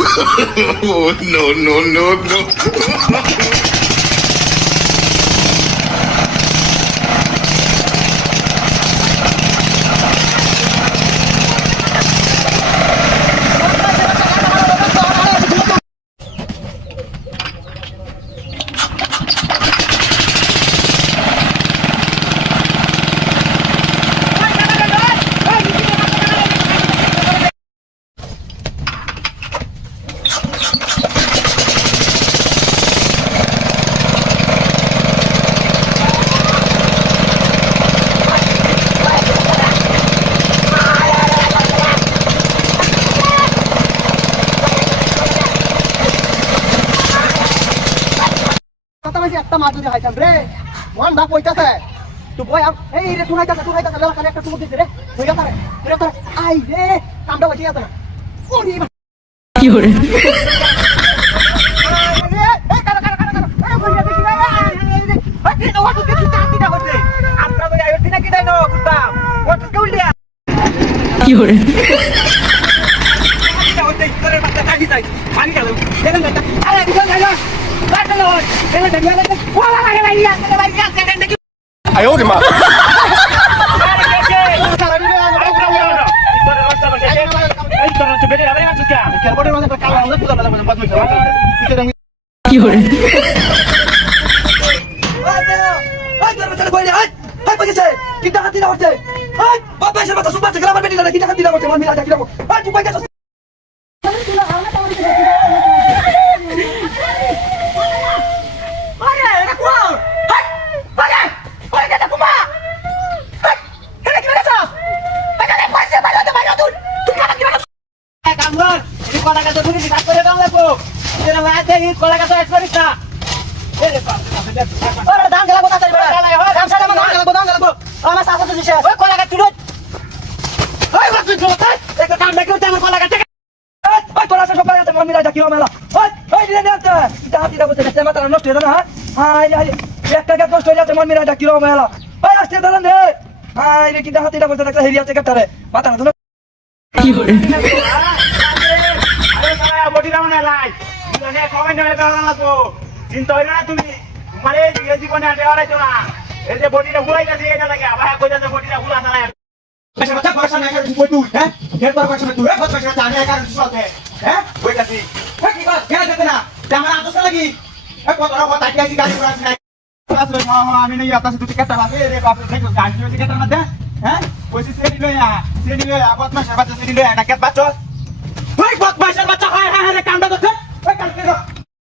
Oh, no. একটা মাছ যদি Haitham রে মন বাপ কইতাছে তুই বই এই রে শুনাইতাছে বেলা কানে একটা চুমুক দিছে রে হইয়া তারে রে তারে আই রে কামটা হইছে না ওরে কি হরে কি হরে Ay, oh, ma. কি হরে চিন্তা হইল না তুমি মানে জীবনে আড়াইছো না এই যে বডিটা ভুলাই গেছে এটা লাগে আবার কইতাছে বডিটা ভুলা না পয়সা কথা পয়সা না করে তুই তুই হ্যাঁ এর পর পয়সা তুই কত পয়সা জানে কার সুসাতে হ্যাঁ কইতাছি হ্যাঁ কি বাস কেন যেতে না আমার আদর্শ লাগি এ কত রকম তাকি আছি গাড়ি করে আসি না আসলে আমি নেই আপনার সাথে কেটে বাসে রে বাপ দেখো গাড়ি করে কেটে না দে হ্যাঁ কইছি সেডি লইয়া কত মাস বাচ্চা সেডি লইয়া না কেট বাচ্চা ওই কত মাস